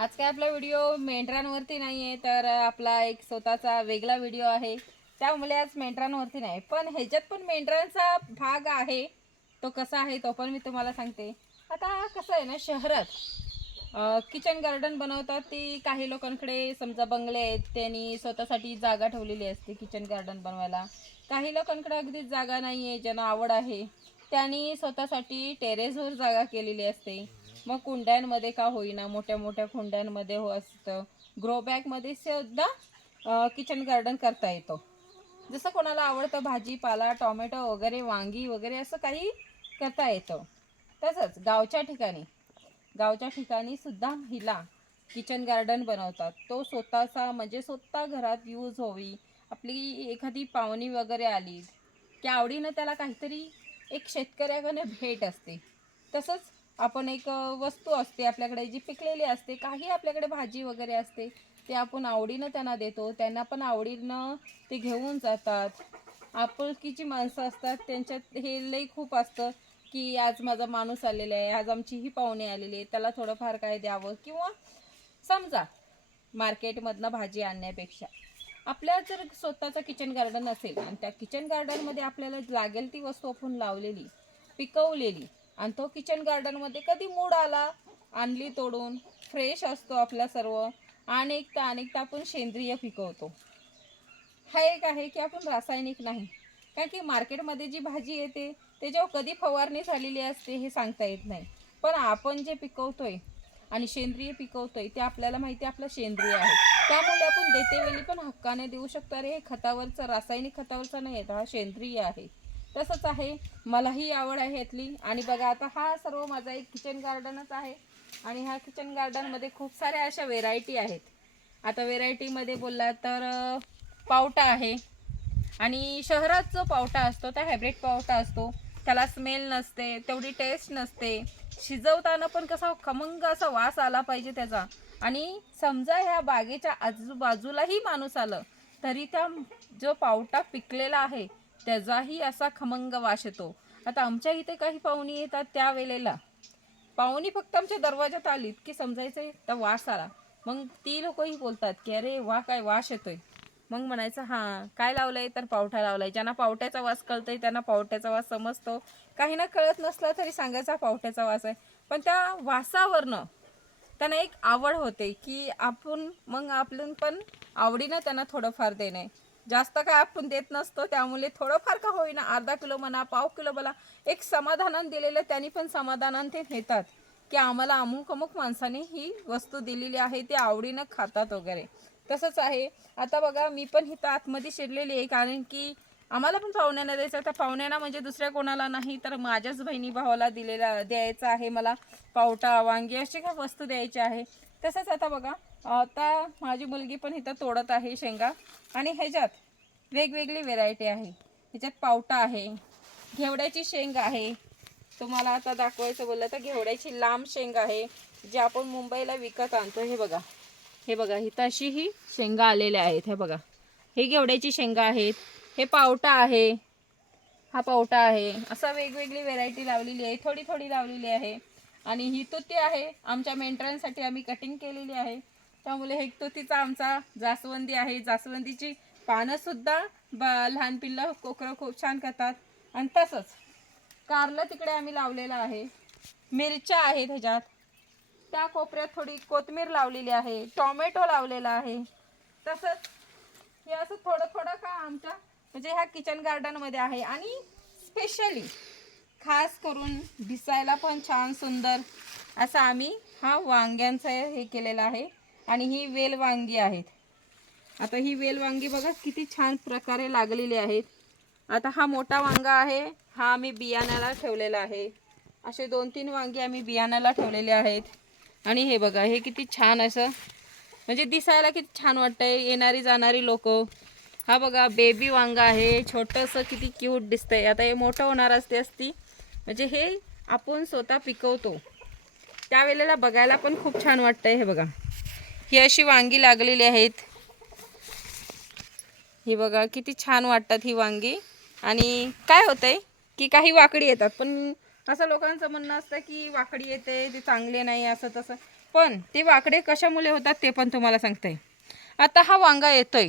आज काय आपला व्हिडिओ मेंढरांवरती नाही आहे, तर आपला एक स्वतःचा वेगळा व्हिडिओ आहे. त्यामुळे आज मेंढरांवरती नाही, पण ह्याच्यात पण मेंढरांचा भाग आहे. तो कसा आहे तो पण मी तुम्हाला सांगते. आता कसं आहे ना, शहरात किचन गार्डन बनवतात. ती काही लोकांकडे समजा बंगले आहेत, त्यांनी स्वतःसाठी जागा ठेवलेली असते किचन गार्डन बनवायला. काही लोकांकडे अगदीच जागा नाही आहे, ज्यांना आवड आहे त्यांनी स्वतःसाठी टेरेसवर जागा केलेली असते. मग कुंड्यांमध्ये का होईना, मोठ्या मोठ्या कुंड्यांमध्ये असतं. ग्रो बॅगमध्ये सुद्धा किचन गार्डन करता येतो. जसं कोणाला आवडतं भाजीपाला, टोमॅटो वगैरे, वांगी वगैरे असं काही करता येतं. तसंच गावच्या ठिकाणी सुद्धा महिला किचन गार्डन बनवतात. तो स्वतःचा म्हणजे स्वतः घरात यूज होवी. आपली एखादी पाहुणी वगैरे आली की आवडीनं त्याला काहीतरी एक शेतकऱ्याकडे भेट असते. तसंच आपण एक वस्तू असते आपल्याकडे जी पिकलेली असते, काही आपल्याकडे भाजी वगैरे असते, ते आपण आवडीनं त्यांना देतो. त्यांना पण आवडीनं ते घेऊन जातात. आपुलकीची माणसं असतात, त्यांच्यात हे लई खूप असतं की आज माझा माणूस आलेला आहे, आज आमची ही पाहुणे आलेली आहे, त्याला थोडंफार काय द्यावं. किंवा समजा मार्केटमधनं भाजी आणण्यापेक्षा आपल्या जर स्वतःचं किचन गार्डन असेल आणि त्या किचन गार्डनमध्ये आपल्याला लागेल ती वस्तू आपण लावलेली, पिकवलेली, आणि तो किचन गार्डनमध्ये कधी मूड आला, आणली तोडून, फ्रेश असतो आपला सर्व. अनेकदा आपण सेंद्रिय पिकवतो. हा एक आहे की आपण रासायनिक नाही. कारण की मार्केटमध्ये जी भाजी येते त्याच्यावर कधी फवारणी झालेली असते हे सांगता येत नाही. पण आपण जे पिकवतोय आणि सेंद्रिय पिकवतोय ते आपल्याला माहिती आहे, आपलं सेंद्रिय आहे. त्यामुळे आपण देतेवेळी पण हक्काने देऊ शकतो, अरे हे खतावरचं, रासायनिक खतावरचा नाही आहे, हा सेंद्रिय आहे. तसंच आहे, मलाही आवड आहे यातली. आणि बघा आता हा सर्व माझा एक किचन गार्डनच आहे. आणि ह्या किचन गार्डनमध्ये खूप साऱ्या अशा व्हेरायटी आहेत. आता व्हेरायटीमध्ये बोलला तर पावटा आहे. आणि शहरात जो पावटा असतो त्या हायब्रिड पावटा असतो, त्याला स्मेल नसते, तेवढी टेस्ट नसते. शिजवताना पण कसा खमंग असा वास आला पाहिजे त्याचा. आणि समजा ह्या बागेच्या आजूबाजूलाही माणूस आलं तरी त्या जो पावटा पिकलेला आहे त्याचाही असा खमंग वास येतो. आता आमच्या इथे काही पाहुणी येतात, त्यावेळेला पाहुणी फक्त आमच्या दरवाजात आलीत की समजायचं तर वास आला. मग ती लोकही बोलतात की अरे वा काय वास येतोय. मग म्हणायचं हां काय लावलंय, तर पावटा लावलाय. ज्यांना पावट्याचा वास कळतोय त्यांना पावट्याचा वास समजतो. काही ना कळत नसलं तरी सांगायचा पावट्याचा वास आहे. पण त्या वासावरनं त्यांना एक आवड होते की आपण पण आवडीनं त्यांना थोडंफार देणे. जास्त काय आपण देत नसतो, त्यामुळे थोडंफार का होईना, अर्धा किलो म्हणा, पाव किलो म्हणा, एक समाधानानं दिलेलं त्यांनी पण समाधानानं ते नेतात की आम्हाला अमुक अमुक माणसाने ही वस्तू दिलेली आहे, ते आवडीनं खातात वगैरे. तसंच आहे. आता बघा मी पण इथं आतमध्ये शिरलेली आहे, कारण की आम्हाला पण पाहुण्यांना द्यायचं. तर पाहुण्यांना म्हणजे दुसऱ्या कोणाला नाही, तर माझ्याच बहिणी भावाला द्यायचं आहे मला. पावटा, वांगी अशी काय वस्तू द्यायची आहे. तसंच आता बघा, आता माझी मुलगी पण इथं तोडत आहे शेंगा. आणि ह्याच्यात वेगवेगळी व्हेरायटी आहे. ह्याच्यात पावटा आहे, घेवड्याची शेंग आहे. तुम्हाला आता दाखवायचं बोललं तर घेवड्याची लांब शेंग आहे, जी आपण मुंबईला विकत आणतो. हे बघा इथं अशी ही शेंगा आलेल्या आहेत. हे बघा, हे घेवड्याची शेंगा आहेत. हे पावटा आहे, हा पावटा आहे. असा वेगवेगळी व्हेरायटी लावलेली आहे, थोडी थोडी लावलेली आहे. आणि ही तुती आहे, आमच्या मेंढरांसाठी आम्ही कटिंग केलेली आहे. त्यामुळे हे तुतीचा आमचा जास्वंदी आहे. जास्वंदीची पानं सुद्धा लहान पिल्लं कोकरं खूप छान करतात. आणि तसंच कारलं तिकडे आम्ही लावलेलं आहे. मिरच्या आहेत ह्याच्यात. त्या कोपऱ्यात थोडी कोथिंबीर लावलेली आहे, टोमॅटो लावलेला आहे. तसंच हे असं थोडं थोडं का आमच्या म्हणजे ह्या किचन गार्डनमध्ये आहे. आणि स्पेशली खास करून दिसायला पण छान सुंदर असं आम्ही हा वांग्यांचं हे केलेलं आहे. आणि ही वेल वांगी आहेत. आता ही वेल वांगी बघा किती छान प्रकारे लागलेली आहेत. आता हा मोठा वांगा आहे, हा आम्ही बियाण्याला ठेवलेला आहे. असे 2-3 वांगी आम्ही बियाण्याला ठेवलेले आहेत. आणि हे बघा, हे किती छान असं म्हणजे दिसायला किती छान वाटतंय, येणारी जाणारी लोक. हा बघा बेबी वांगा आहे, छोटंसं किती क्यूट दिसतंय. आता हे मोठं होणार असती म्हणजे हे आपण स्वतः पिकवतो त्यावेळेला बघायला पण खूप छान वाटतंय. हे बघा, ही अशी वांगी लागलेली आहेत. ही बघा किती छान वाटतात ही वांगी. आणि काय होतंय की काही वाकडी येतात, पण असं लोकांचं म्हणणं असतं की वाकडी येते ते चांगले नाही, असं तसं. पण ते वाकडे कशामुळे होतात ते पण तुम्हाला सांगते. आता हा वांगा येतोय,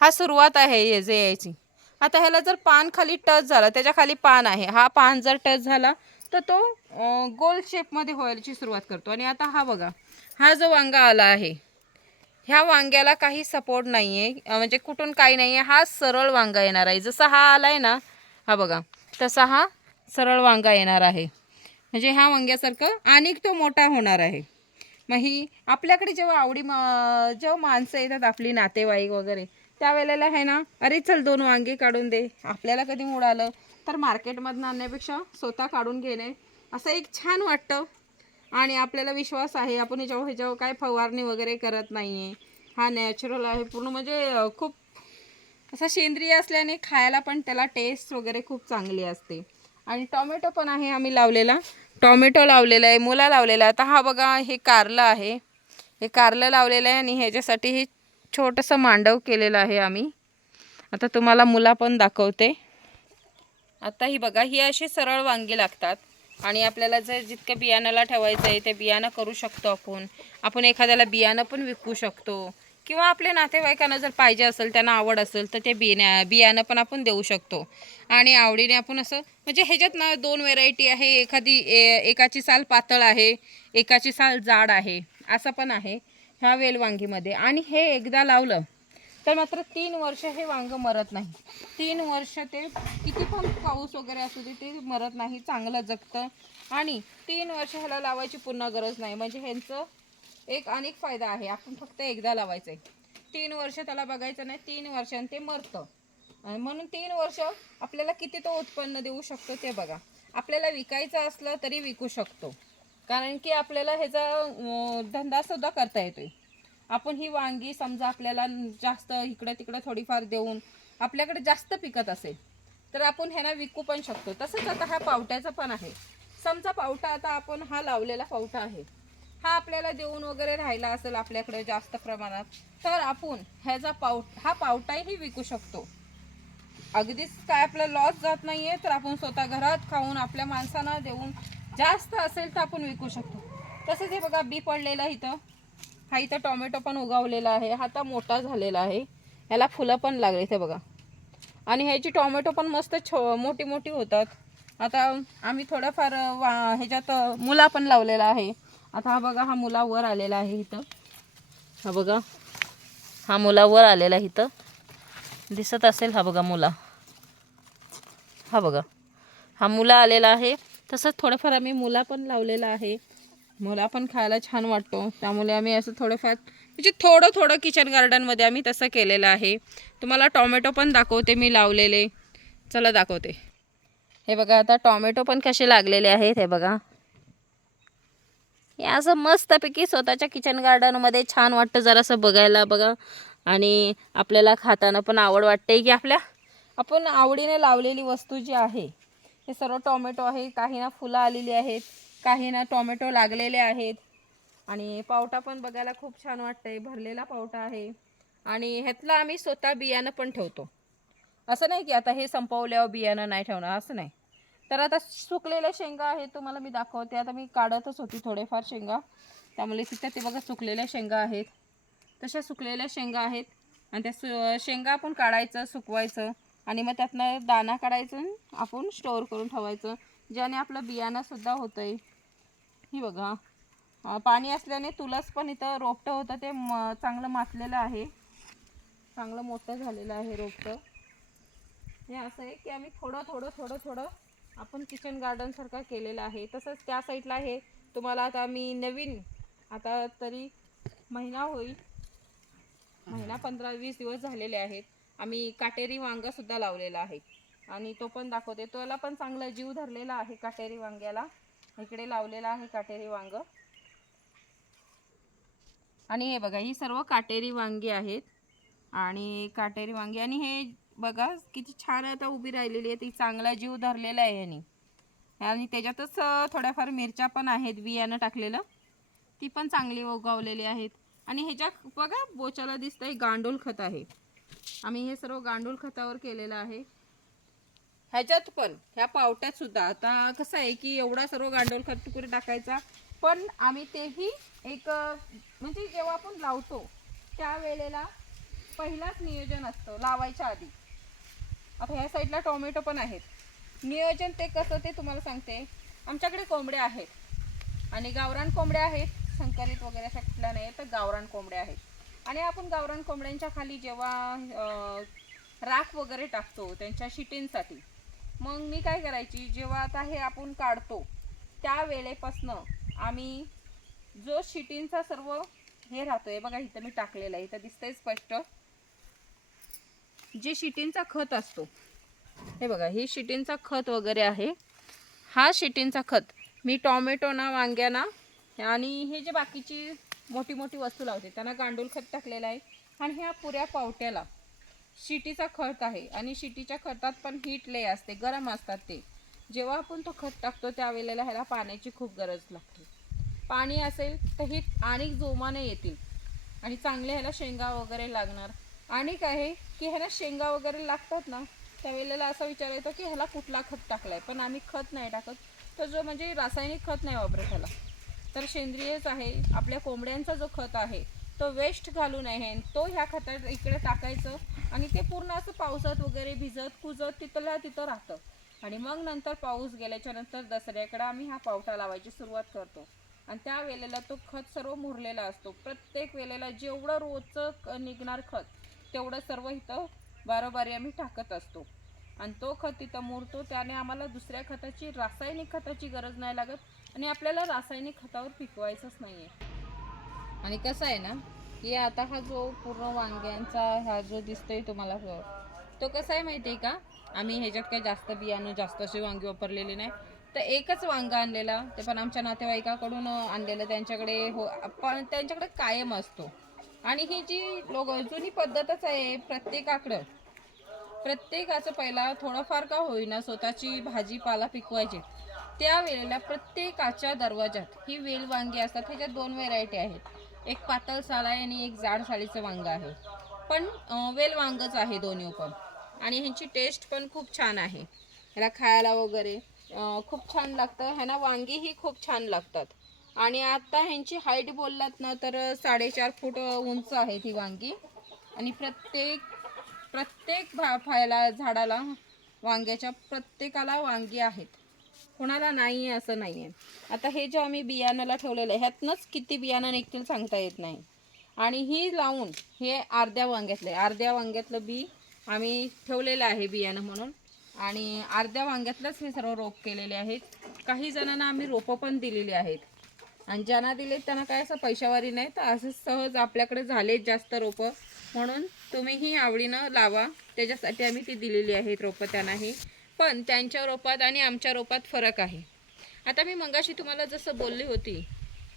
हा सुरुवात आहे जे यायची. आता ह्याला जर पान खाली टच झाला, त्याच्या खाली पान आहे, हा पान जर टच झाला तर तो गोल शेपमध्ये व्हायची सुरुवात करतो. आणि आता हा बघा, हा जो वांगा आला आहे, ह्या वांग्याला काही सपोर्ट नाही आहे, म्हणजे कुठून काही नाही आहे. हा सरळ वांगा येणार आहे. जसा हा आला आहे ना, हा बघा, तसा हा सरळ वांगा येणार आहे. म्हणजे ह्या वांग्यासारखं आणि तो मोठा होणार आहे. मग ही आपल्याकडे जेव्हा जेव्हा माणसं येतात आपली नातेवाईक वगैरे, त्यावेळेला आहे ना, अरे चल 2 वांगे काढून दे, आपल्याला कधी मूड आलं तर मार्केटमधून आणण्यापेक्षा स्वतः काढून घेणे असं एक छान वाटतं. आणि आपल्याला विश्वास आहे आपण ह्याच्यावर काय फवारणी वगैरे करत नाही आहे, हा नॅचरल आहे पूर्ण. म्हणजे खूप असा सेंद्रिय असल्याने खायला पण त्याला टेस्ट वगैरे खूप चांगली असते. आणि टॉमॅटो पण आहे आम्ही लावलेला, टॉमॅटो लावलेला आहे, मुला लावलेला. आता हा बघा, हे कारलं आहे, हे कारलं लावलेलं आहे. आणि ह्याच्यासाठी हे छोटंसं मांडव केलेलं आहे आम्ही. आता तुम्हाला मुला पण दाखवते. आता ही बघा, ही अशी सरळ वांगी लागतात. आणि आपल्याला जर जितकं बियाणाला ठेवायचं आहे ते बियाणं करू शकतो आपण एखाद्याला बियाणं पण विकू शकतो. किंवा आपल्या नातेवाईकांना जर पाहिजे असेल, त्यांना आवड असेल तर ते बियाणं पण आपण देऊ शकतो. आणि आवडीने आपण असं, म्हणजे ह्याच्यात ना 2 व्हेरायटी आहे. एकाची साल पातळ आहे, एकाची साल जाड आहे, असं पण आहे ह्या वेलवांगीमध्ये. आणि हे एकदा लावलं तर मात्र 3 वर्ष हे वांग मरत नाही. 3 वर्ष ते किती पण पाऊस वगैरे असू दे ते मरत नाही, चांगलं जगतं. आणि 3 वर्ष ह्याला लावायची पुन्हा गरज नाही. म्हणजे ह्यांचं एक अनेक फायदा आहे. आपण फक्त एकदा लावायचं आहे, 3 वर्ष त्याला बघायचं नाही, 3 वर्षांनी ते मरतं. म्हणून 3 वर्ष आपल्याला किती तो उत्पन्न देऊ शकतो ते बघा. आपल्याला विकायचं असलं तरी विकू शकतो, कारण की आपल्याला ह्याचा धंदासुद्धा करता येतोय. आपण ही वांगी समजा आपल्याला जास्त इकडं तिकडं थोडीफार देऊन आपल्याकडे जास्त पिकत असेल तर आपण ह्यांना विकू पण शकतो. तसंच आता हा पावट्याचा पण आहे. समजा पावटा, आता आपण हा लावलेला पावटा आहे, हा आपल्याला देऊन वगैरे राहिला असेल आपल्याकडे जास्त प्रमाणात, तर आपण हा पावटाही विकू शकतो. अगदीच काय आपला लॉस जात नाहीये तर आपण स्वतः घरात खाऊन आपल्या माणसांना देऊन जास्त असेल तर आपण विकू शकतो. तसंच हे बघा, बी पडलेला इथं, हा इथं टोमॅटो पण उगवलेला आहे, हा आता मोठा झालेला आहे, याला फुलं पण लागले ते बघा. आणि ह्याची टोमॅटो पण मस्त मोठी मोठी होतात. आता आम्ही थोडंफार ह्याच्यात मुला पण लावलेला आहे. आता हा बघा, हा मुला वर आलेला आहे इथं, हा बघा, हा मुला वर आलेला इथं दिसत असेल, हा बघा मुला, हा बघा, हा मुला आलेला आहे. तसंच थोडंफार आम्ही मुला पण लावलेला आहे. मुला पण खायला छान वाटतो, त्यामुळे आम्ही असं थोडंफार म्हणजे थोडं थोडं किचन गार्डनमध्ये आम्ही तसं केलेलं आहे. तुम्हाला टोमॅटो पण दाखवते मी लावलेले, चला दाखवते. हे बघा, आता टोमॅटो पण कसे लागलेले आहेत, हे बघा. हे असं मस्तपैकी स्वतःच्या किचन गार्डनमध्ये छान वाटतं जरासं बघायला बघा. आणि आपल्याला खाताना पण आवड वाटते की आपण आवडीने लावलेली वस्तू जी आहे, हे सर्व टोमॅटो आहे, काही ना फुलं आलेली आहेत, काही ना टोमॅटो लागलेले आहेत. आणि पावटा पण बघायला खूप छान वाटतंय, भरलेला पावटा आहे. आणि ह्यातला आम्ही स्वतः बियाणं पण ठेवतो. असं नाही की आता हे संपवल्यावर बियाणं नाही ठेवणार, असं नाही. तर आता सुकलेल्या शेंगा आहेत, तुम्हाला मी दाखवते. आता मी काढतच होती थोडेफार शेंगा, त्यामुळे तिथे ते बघा सुकलेल्या शेंगा आहेत, तशा सुकलेल्या शेंगा आहेत. आणि त्या शेंगा आपण काढायचं, सुकवायचं, आणि मग त्यातनं दाणा काढायचं, आपण स्टोअर करून ठेवायचं, ज्याने आपलं बियाणंसुद्धा होतं आहे. ही बघा, पाणी असल्याने तुलस पण इथं रोपटं होतं ते चांगलं मातलेलं आहे, चांगलं मोठं झालेलं आहे रोपटं. हे असं आहे की आम्ही थोडं थोडं थोडं थोडं आपण किचन गार्डनसारखं केलेलं आहे. तसंच त्या साईडला आहे, तुम्हाला आता मी नवीन, आता तरी महिना होईल, महिना 15-20 दिवस झालेले आहेत, आम्ही काटेरी वांगंसुद्धा लावलेला आहे. आणि तो पण दाखवते. त्याला पण चांगला जीव धरलेला आहे काटेरी वांग्याला, इकडे लावलेला आहे काटेरी वांग. आणि हे बघा, ही सर्व काटेरी वांगी आहेत. आणि काटेरी वांगी, आणि हे बघा किती छान आता उभी राहिलेली आहे, ती चांगला जीव धरलेला आहे यांनी. आणि त्याच्यातच थोड्याफार मिरच्या पण आहेत, बियाणं टाकलेलं, ती पण चांगली उगवलेली आहेत. आणि ह्याच्या बघा बोचाला दिसतंय गांडूळ खत आहे, आम्ही हे सर्व गांडूळ खतावर केलेलं आहे. ह्याच्यात पण ह्या पावट्यात सुद्धा आता कसं आहे की एवढा सर्व गांडूळ खत कुठे टाकायचा, पण आम्ही तेही एक म्हणजे जेव्हा आपण लावतो त्यावेळेला पहिलाच नियोजन असतं लावायच्या आधी. आता ह्या साईडला टोमॅटो पण आहेत. नियोजन ते कसं ते तुम्हाला सांगते. आमच्याकडे कोंबड्या आहेत आणि गावरान कोंबड्या आहेत, संकरित वगैरे अशा कुठल्या नाही तर गावरान कोंबड्या आहेत. आणि आपण गावरान कोंबड्यांच्या खाली जेव्हा राख वगैरे टाकतो त्यांच्या शिटींसाठी, मग मी काय करायची, जेव्हा आता हे आपण काढतो त्या वेळेपासनं आम्ही जो शिटींचा सर्व हे राहतोय बघा, इथं मी टाकलेलं आहे, इथं दिसतंय स्पष्ट, जे शिटींचा खत असतो हे बघा, ही शिटींचा खत वगैरे आहे. हा शिटींचा खत मी टोमॅटोना, वांग्याना आणि हे जे बाकीची मोठी मोठी वस्तू लावते त्यांना गांडूळ खत टाकलेलं आहे. आणि ह्या पुऱ्या पावट्याला शिटीचा खत आहे. आणि शिटीच्या खतात पण हीट लय असते, गरम असतात ते. जेव्हा आपण तो खत टाकतो त्यावेळेला ह्याला पाण्याची खूप गरज लागते. पाणी असेल तर ही आणि जोमाने येतील आणि चांगले ह्याला शेंगा वगैरे लागणार. आणि काय आहे की ह्याला शेंगा वगैरे लागतात ना, त्यावेळेला असा विचार येतो की ह्याला कुठला खत टाकलाय, पण आम्ही खत नाही टाकत. तर जो म्हणजे रासायनिक खत नाही वापरत ह्याला, तर सेंद्रियच आहे. आपल्या कोंबड्यांचा जो खत आहे तो वेस्ट घालू नये, तो ह्या खतात इकडे टाकायचं आणि ते पूर्ण असं पावसात वगैरे भिजत कुजत तिथल्या तिथं राहतं. आणि मग नंतर पाऊस गेल्याच्या नंतर दसऱ्याकडे आम्ही हा पावटा लावायची सुरुवात करतो. आणि त्या वेळेला तो खत सर्व मुरलेला असतो. प्रत्येक वेळेला जेवढं रोजचं निघणार खत तेवढं सर्व इथं बारोबारी आम्ही टाकत असतो. आणि तो खत तिथं मुरतो, त्याने आम्हाला दुसऱ्या खताची, रासायनिक खताची गरज नाही लागत आणि आपल्याला रासायनिक खतावर पिकवायचंच नाही आहे. आणि कसं आहे ना की आता हा जो पूर्ण वांग्यांचा हा जो दिसतोय तुम्हाला तो कसा आहे माहिती आहे का, आम्ही ह्याच्यात काही जास्त बियाणं जास्त असे वांगे वापरलेले नाही. तर एकच वांगा आणलेला, ते पण आमच्या नातेवाईकाकडून आणलेलं. त्यांच्याकडे हो, पण त्यांच्याकडे कायम असतो. आणि ही जी जुनी पद्धतच आहे प्रत्येकाकडं, प्रत्येकाचं पहिला थोडंफार का होईना स्वतःची भाजीपाला पिकवायची. त्यावेळेला प्रत्येकाच्या दरवाजात ही वेल वांगी असतात. ह्याच्यात दोन व्हेरायटी आहेत, एक पातळ साल आहे आणि एक जाड सालीचं वांग आहे. पण वेल वांगच आहे दोन्ही पण. आणि ह्यांची टेस्ट पण खूप छान आहे, ह्याला खायला वगैरे खूप छान लागतं. ह्यांना वांगीही खूप छान लागतात. आणि आता ह्यांची हाईट बोललात ना तर 4.5 फूट उंच आहेत ही वांगी. आणि प्रत्येक फायला झाडाला वांग्याच्या प्रत्येकाला वांगी आहेत, कोणाला नाही आहे असं नाही आहे. आता हे जे आम्ही बियाणाला ठेवलेलं आहे ह्यातनंच किती बियाणं निघतील सांगता येत नाही. आणि ही लावून हे अर्ध्या वांग्यातलं बी आम्ही ठेवलेलं आहे बियाणं म्हणून. आणि अर्ध्या वांग्यातलंच हे सर्व रोप केलेले आहेत. काही जणांना आम्ही रोपं पण दिलेली आहेत. आणि ज्यांना दिले त्यांना काय असं पैशावारी नाही, तर असं सहज आपल्याकडे झाले जास्त रोपं, म्हणून तुम्हीही आवडीनं लावा. त्याच्यासाठी आम्ही ती दिलेली आहेत रोपं त्यांनाही. पण त्यांच्या रोपात आणि आमच्या रोपात फरक आहे. आता मी मगाशी तुम्हाला जसं बोलली होती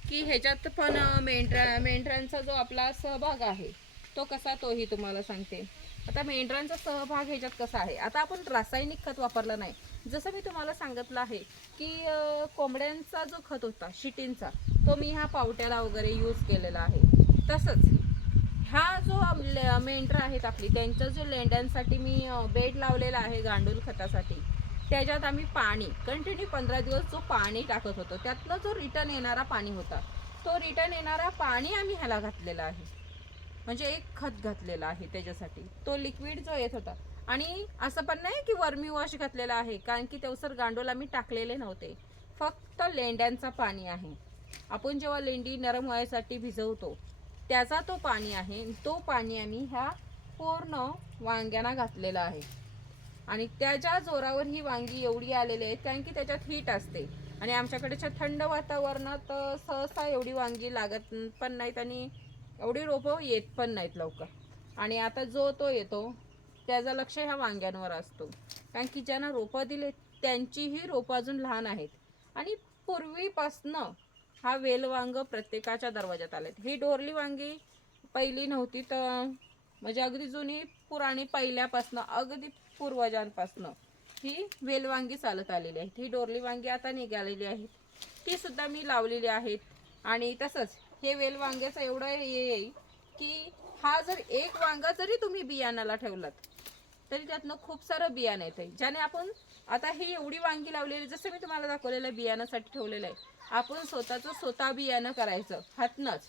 की ह्याच्यात पण मेंढरांचा जो आपला सहभाग आहे तो कसा, तोही तुम्हाला सांगते. आता मेंढरांचा सहभाग ह्याच्यात कसा आहे, आता आपण रासायनिक खत वापरलं नाही. जसं मी तुम्हाला सांगितलं आहे की कोंबड्यांचा जो खत होता शिटींचा, तो मी ह्या पावट्याला वगैरे यूज केलेला आहे. तसंच हा जो मेंढरं आहेत आपली, त्यांच्या जो लेंड्यांसाठी मी बेड लावलेला आहे गांडूळ खतासाठी, त्याच्यात आम्ही पाणी कंटिन्यू 15 दिवस जो पाणी टाकत होतो त्यातनं जो रिटर्न येणारा पाणी होता, तो रिटर्न येणारा पाणी आम्ही ह्याला घातलेला आहे. म्हणजे एक खत घातलेला आहे त्याच्यासाठी, तो लिक्विड जो येत होता. आणि असं पण नाही की वर्मी वॉश घातलेला आहे, कारण की तेवसर गांडूळ आम्ही टाकलेले नव्हते. फक्त लेंड्यांचा पाणी आहे. आपण जेव्हा लेंडी नरम व्हायसाठी भिजवतो त्याचा तो पाणी आहे. तो पाणी आम्ही ह्या पूर्ण वांग्यांना घातलेला आहे. आणि त्याच्या जोरावर ही वांगी एवढी आलेली आहेत, कारण की त्याच्यात हीट असते. आणि आमच्याकडच्या थंड वातावरणात सहसा एवढी वांगी लागत पण नाहीत आणि एवढी रोपं येत पण नाहीत लवकर. आणि आता जो तो येतो त्याचं लक्ष ह्या वांग्यांवर असतो, कारण की ज्यांना रोपं दिले त्यांचीही रोपं अजून लहान आहेत. आणि पूर्वीपासनं हा वेल वांग प्रत्येकाच्या दरवाजात आलेत. ही डोरली वांगी पहिली नव्हती, तर म्हणजे अगदी जुनी पुराणी पहिल्यापासनं अगदी पूर्वजांपासनं ही वेलवांगी चालत आलेली आहेत. ही डोरली वांगी आता निघालेली आहेत, ती सुद्धा मी लावलेली आहेत. आणि तसंच हे वेलवांग्याचं एवढं हे आहे की हा जर एक वांगा जरी तुम्ही बियाणाला ठेवलात तरी त्यातनं खूप सारं बियाणं येतं, ज्याने आपण आता ही एवढी वांगी लावलेली, जसं मी तुम्हाला दाखवलेलं बियाण्यासाठी ठेवलेलं आहे, आपण स्वतः बियाणं करायचं हातनंच.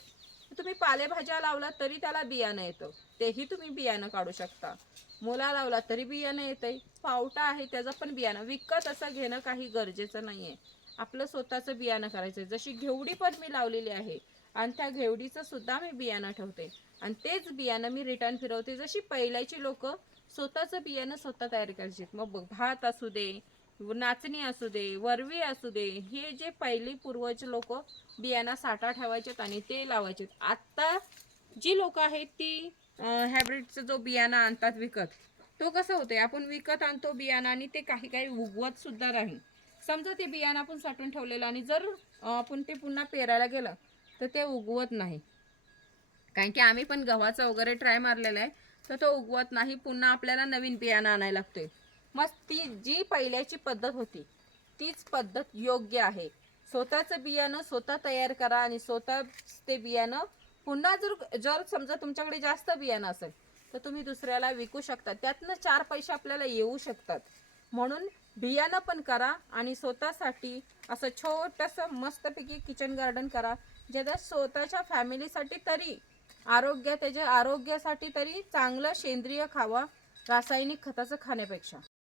तुम्ही पालेभाज्या लावला तरी त्याला बियाणं येतं, तेही तुम्ही बियाणं काढू शकता. मुला लावला तरी बियाणं येतंय. पावटा आहे त्याचं पण बियाणं, विकत असं घेणं काही गरजेचं नाहीये. आपलं स्वतःचं बियाणं करायचं. जशी घेवडी पण मी लावलेली आहे आणि त्या घेवडीचं सुद्धा मी बियाणं ठेवते आणि तेच बियाणं मी रिटर्न फिरवते. जशी पहिल्याची लोक स्वतःचं बियाणं स्वतः तयार करायचे. मग बघ, भात असू दे, नाचणी असू दे, वरवी असू दे, हे जे पहिली पूर्वज लोक बियाणा साठा ठेवायचे आणि ते लावायचे. आता जी लोक आहेत ती हायब्रिडचं जो बियाणा आणतात विकत, तो कसं होतंय, आपण विकत आणतो बियाणं आणि ते काही काही उगवत सुद्धा नाही. समजा ते बियाणं आपण साठवून ठेवलेलं आणि जर आपण ते पुन्हा पेरायला गेलं तर ते उगवत नाही. कारण की आम्ही पण गव्हाचा वगैरे ट्राय मारलेला आहे, तर तो उगवत नाही. पुन्हा आपल्याला नवीन बियाणं आणायला लागतोय. मग ती जी पहिल्याची पद्धत होती तीच पद्धत योग्य आहे. स्वतःचं बियाणं स्वतः तयार करा आणि स्वतः ते बियाणं पुन्हा जर जर समजा तुमच्याकडे जास्त बियाणं असेल तर तुम्ही दुसऱ्याला विकू शकता. त्यातनं 4 पैसे आपल्याला येऊ शकतात. म्हणून बियाणं पण करा आणि स्वतःसाठी असं छोटंसं मस्तपैकी किचन गार्डन करा, ज्याच्यात स्वतःच्या फॅमिलीसाठी तरी त्याच्या आरोग्यासाठी तरी चांगलं सेंद्रिय खावा, रासायनिक खताचं खाण्यापेक्षा.